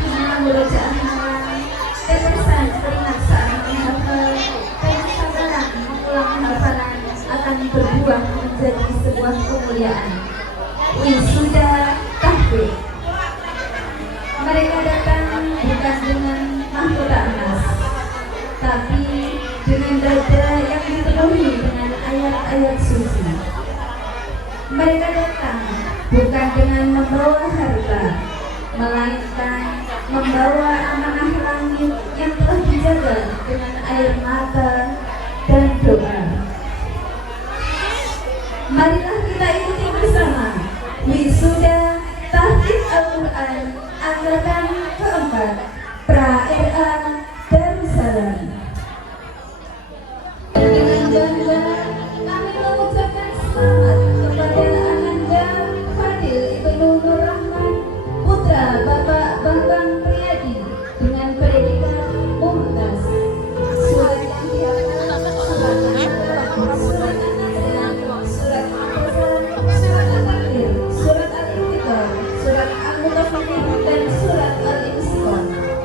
hina murajaan halang, ketesan peringaksaan menghafal, kesabaran mengulang hafalan akan berbuah menjadi sebuah kemuliaan. Wisuda tahfiz. Mereka datang bukan dengan mahkota emas, tapi dengan dada yang dipenuhi dengan ayat-ayat suci. Mereka datang bukan dengan membawa harta, melainkan membawa amanah langit yang telah dijaga dengan air mata dan doa. Marilah kita ikuti bersama wisuda tahfiz Al-Quran angkatan keempat Pra-RA Darussalam. Dengan bangga kami mengucapkan selamat kepada Ananda Fadil Ibnu Nur Rahman, putra Bapak Bambang Priyadi, dengan predikat mumtaz. Surat yang dihafal surat An-Naba, surat An-Naba, surat Al-Furqan, surat Al-Fakir, surat Al-Infitar, surat Al-Mutaffifin, dan surat Al-Insyirah.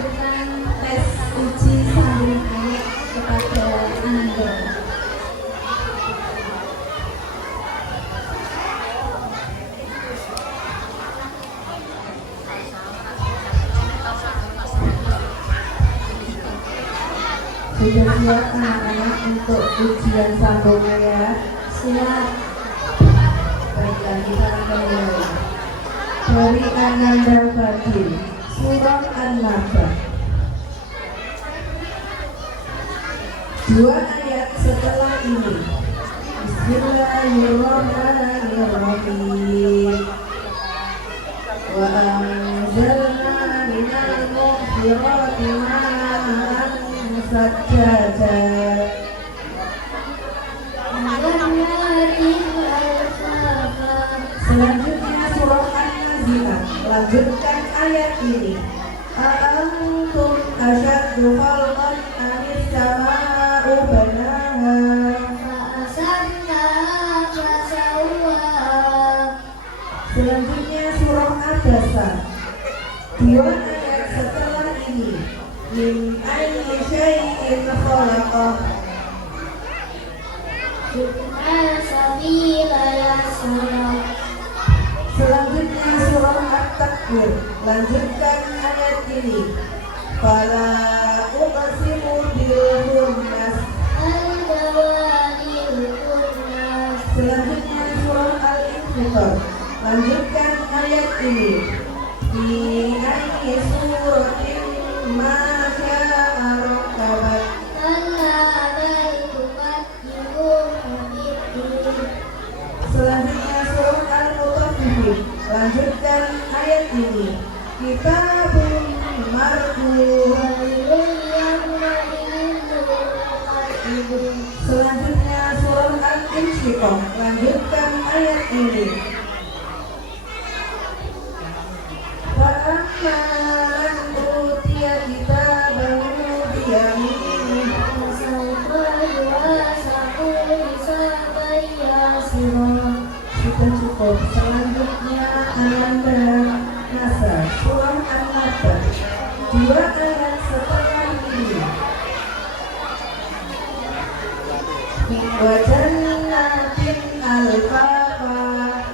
melanjutkan tes uji sambung ayat kepada Ananda. Sudah siap anak-anak untuk ujian sambung ayat? Siap. Baiklah, kita akan mulai. Dari Ananda Fadil, Surah An-Naba. 2 ayat setelah ini. Bismillahirrahmanirrahim. Wa anzalna minal mu'thirati ma'an sajjada. Selanjutnya surah An-Nazi'at. Lanjutkan ayat ini. A'antum asyaddu khalqan amis sama'u banaha. Selanjutnya surah Abasa. 2 ayat setelah ini. Min ayyi syai'in khalaqah. Selanjutnya surah At-Takwir. Lanjutkan ayat ini. Fala uqsimu bil khunnas. Selanjutnya surah Al-Infitar. Lanjutkan ayat ini. Fi ayyi suratin ma sya'a rakabat. Selanjutnya surah Al-Mutaffifin. Lanjutkan ayat ini. Kitabun marqum. Selanjutnya surah Al-Insyiqaq. Lanjutkan ayat ini. Fa'amma man utiya kitabahu biyaminih. Sudah cukup. Selanjutnya Ananda Nasa, surah An-Naba. 2 ayat setelah ini. Wa jannatin alfafah.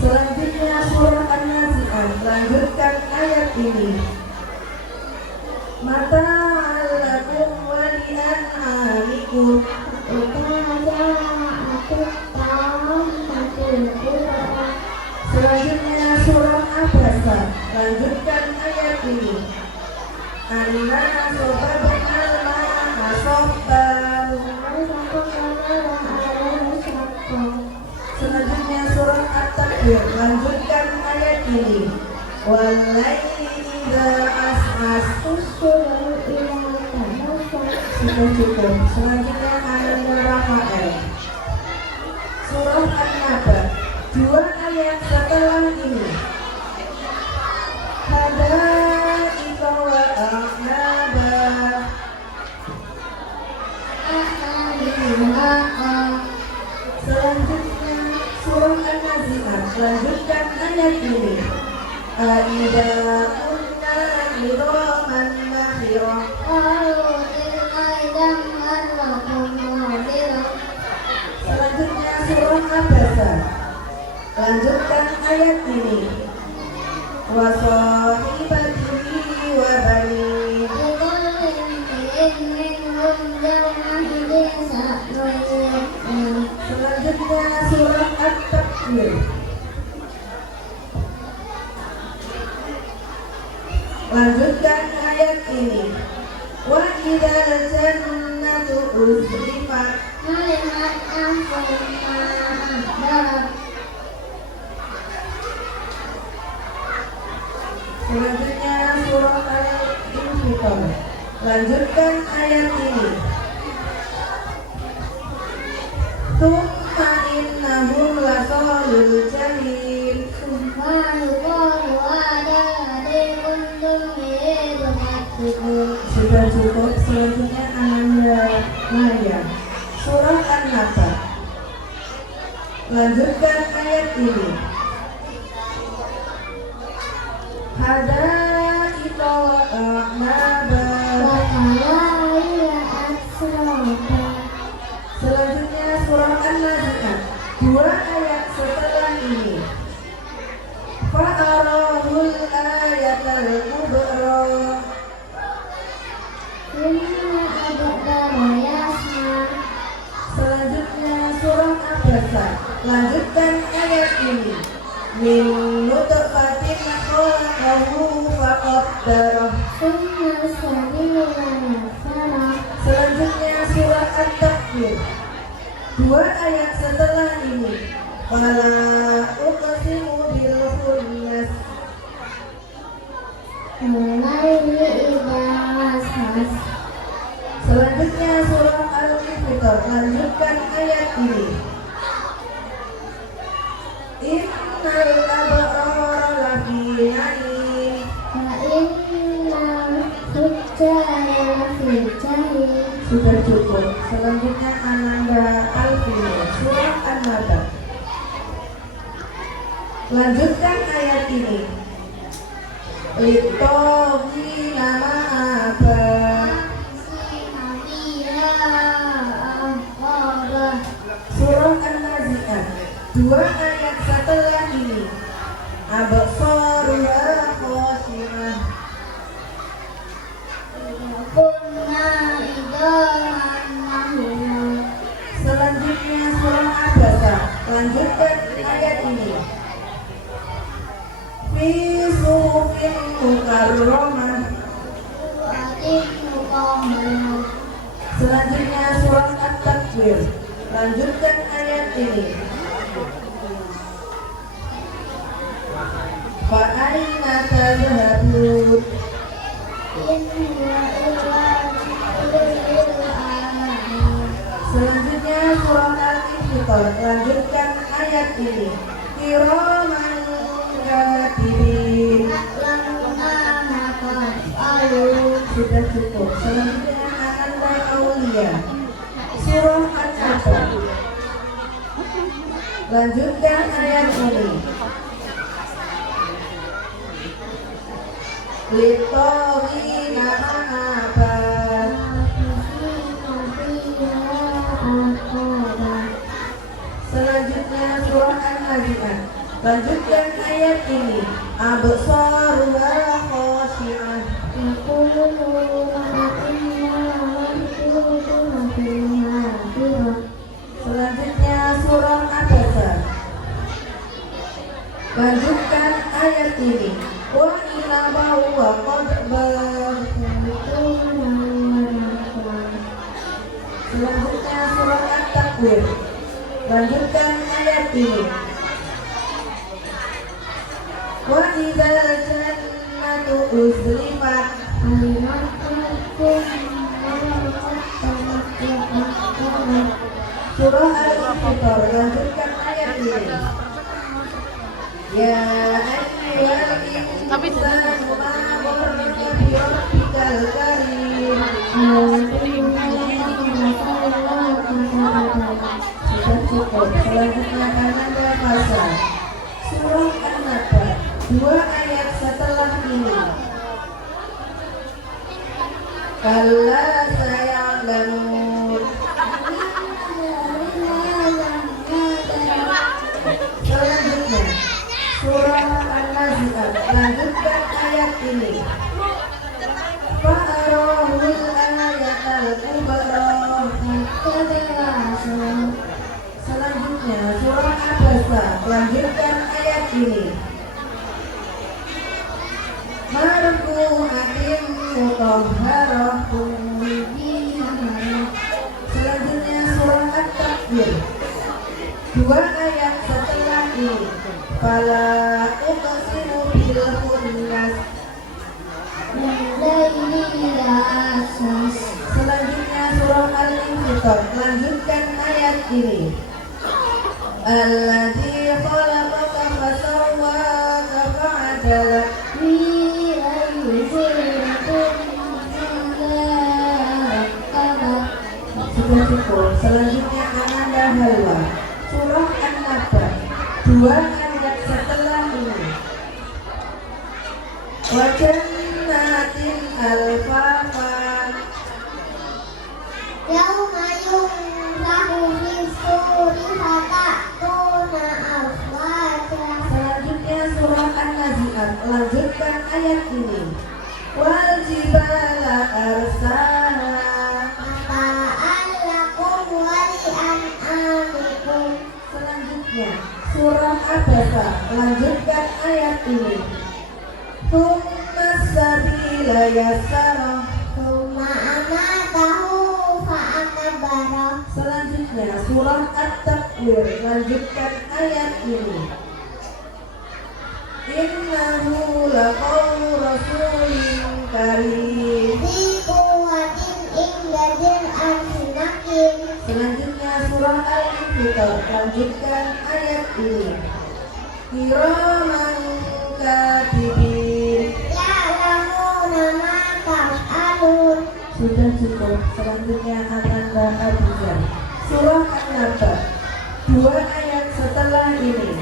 Selanjutnya surah An-Nazi'at. Lanjutkan ayat ini. Mata alakum wa li'an'amikum. Selanjutnya surah Abasa. Lanjutkan ayat ini. Anna sobabnal ma'a sobban. Selanjutnya surah At-Takwir. Lanjutkan ayat ini. Walaili idza as'as. Sudah cukup. Selanjutnya Ananda Rafael, surah An-Naba. 2 ayat setelah ini. Hadaika wa a'naba. Selanjutnya surah An-Nazi'at. Lanjutkan ayat ini. Aida kunna idhaman nakhirah. Selanjutnya surah Abasa. Lanjutkan ayat ini. Wa sahibatihi wa bani. Selanjutnya surah At-Takwir. Lanjutkan ayat ini. Wa idzal jannatu uzlifat. Selanjutnya surah Al-Infitar. Lanjutkan ayat ini. Tsumma innahum lasalul jahim. Sudah cukup. Selanjutnya Ananda Maya, surah An-Naba. Lanjutkan ayat ini. Hadaika wa a'naba. Selanjutnya surah An-Nazi'at, 2 ayat setelah ini. Fa'arahul ayatal kubra. Selanjutnya surah Abasa, lanjutkan ayat ini. Min nutfatin khalaqahu faqaddarah. Selanjutnya surah At-Takwir, 2 ayat setelah ini. Fala uqsimu bil khunnas. Selanjutnya surah Al-Infitar, lanjutkan ayat ini. Innal abrara lafi na'im. Sudah cukup. Selanjutnya Ananda Al-Fil, surah An-Naba. Lanjutkan ayat ini. Litogi nama apa? Surah An-Nazi'at, 2 ayat setelah ini. Absaruha khashi'ah. Selanjutnya surah Abasa, lanjutkan ayat ini. Fi suhufin mukarramah. Selanjutnya surah At-Takwir, lanjutkan ayat ini. Fa aina tadhhabun. Selanjutnya surah Al-Infitar, lanjutkan ayat ini. Kiraman katibin. Sudah cukup. Selanjutnya Ananda Aulia, surah An-Naba, lanjutkan ayat ini. Litoghina ma'aba. Selanjutnya surah An-Nazi'at, lanjutkan ayat ini. Absaruha khashi'ah. Selanjutnya surah Abasa, lanjutkan ayat ini. Wa ila wa qadbar. Selanjutnya surah At-Takwir, lanjutkan ayat ini. Wa idzal jannatu uzlifat. Surah Al-Infitar, lanjutkan ayat ini. Ya ayyuhal insanu ma gharraka bi rabbikal karim. Sudah cukup. Selanjutnya Ananda Fasa, surah An-Naba, 2 ayat setelah ini. Kalla saya'lamun. Selanjutnya surah An-Nazi'at, lanjutkan ayat ini. Fa'arahul ayatal kubra. Selanjutnya surah Abasa, lanjutkan ayat ini. Marfu'atin mutahharah. Selanjutnya surah At-Takwir, 2 ayat setelah ini. Fala uqsimu bil khunnas. Selanjutnya surah Al-Infitar, lanjutkan ayat ini. Alladzi khalaqaka fasawwaka fa'adala. Sudah cukup. Selanjutnya Ananda Halwa, surah An-Naba, Dua ayat setelah ini. Wa jannatin alfafa. Yauma yunfahu fis-suri fata'tuna afwaja. Selanjutnya surah An-Nazi'at. Lanjutkan ayat ini. Wal jibala arsaha. Mata'an lakum wa li'an'amikum. Selanjutnya surah Abasa. Lanjutkan ayat ini. Tsumma sabila yassarah. Tsumma amatahu fa'akbarah. Selanjutnya surah At-Takwir. Lanjutkan ayat ini. Innahu laqawlu rasulin karim. Di quwwatin inda dzil makin. Selanjutnya surah Al-Infitar. Lanjutkan ayat ini. Kiraman katibin. Ya'lamuna ma taf'alun. Sudah cukup. Selanjutnya Ananda Abizar. Surah An-Naba. Dua ayat setelah ini.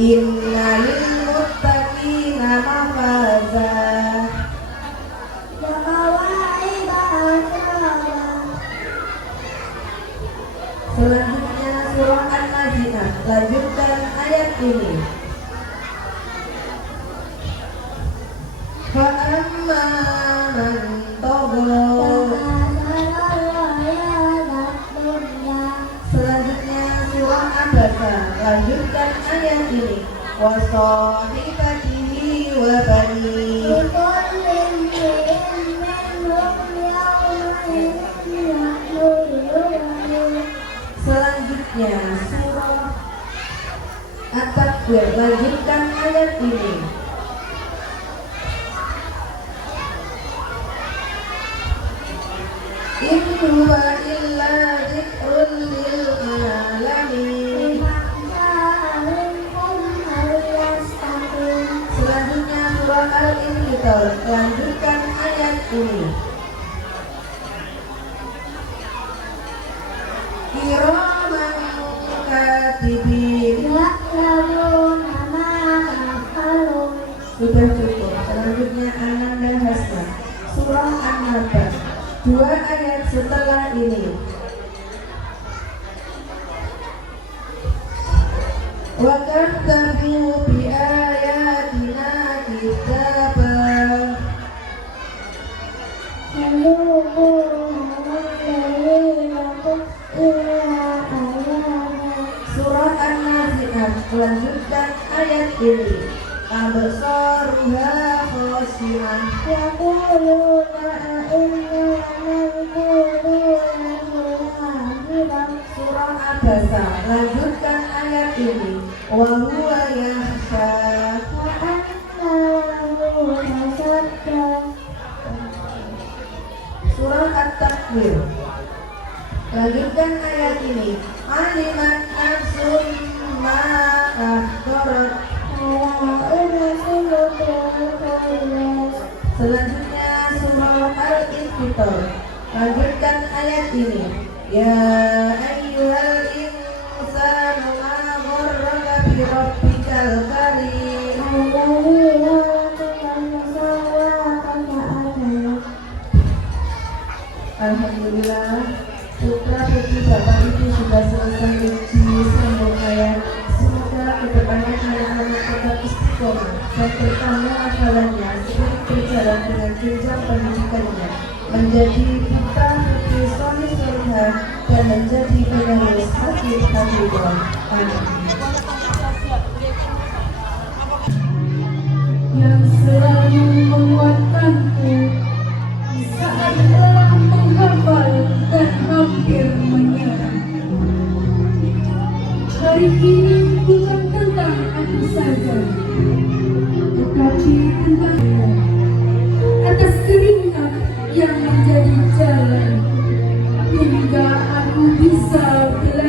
Inna lil muttaqina mafaza. Wa qawaida atraba. Selanjutnya surah An-Nazi'at. Lanjutkan ayat ini. Fa amma man tagha. Selanjutnya surah Abasa. Lanjutkan ayat ini. Wa sahibatihi wa bani. Selanjutnya surah At-Takwir. Lanjutkan ayat ini. In huwa illa dzikrun lil alamin. Selanjutnya surah Al-Infitar. Lanjutkan ayat ini. Kiraman katibin. Sudah cukup. Selanjutnya Ananda Hasna. Surah An-Naba. Dua ayat setelah ini. Wa kadzabu bi ayatina kitabah. Surah An-Nazi'at. Lanjutkan ayat ini. Absaruha khashi'ah. Surah Abasa. Lanjutkan ayat ini. Wa huwa yakhsha. Surah At-Takwir. Lanjutkan ayat ini. Alimat nafsun ma ahdarat. Selanjutnya surah Al-Infitar. Lanjutkan ayat ini. Ya ayyuhal insanu ma gharraka bi rabbikal karim. Alhamdulillah, putra putri Bapak Ibu sudah selesai uji sambung ayat. Semoga kedepannya anak-anak tetap istiqomah dan bertambah hafalannya sering berjalan dengan jenjang pendidikannya, menjadi putra putri soleh solehah dan menjadi penerus hafiz hafizah. Amin. Yang selalu menguatkanku saat lelah menghafal dan hampir menyerah. Hari ini bukan tentang aku saja, tetapi tentang atas keringat yang menjadi jalan hingga aku bisa belajar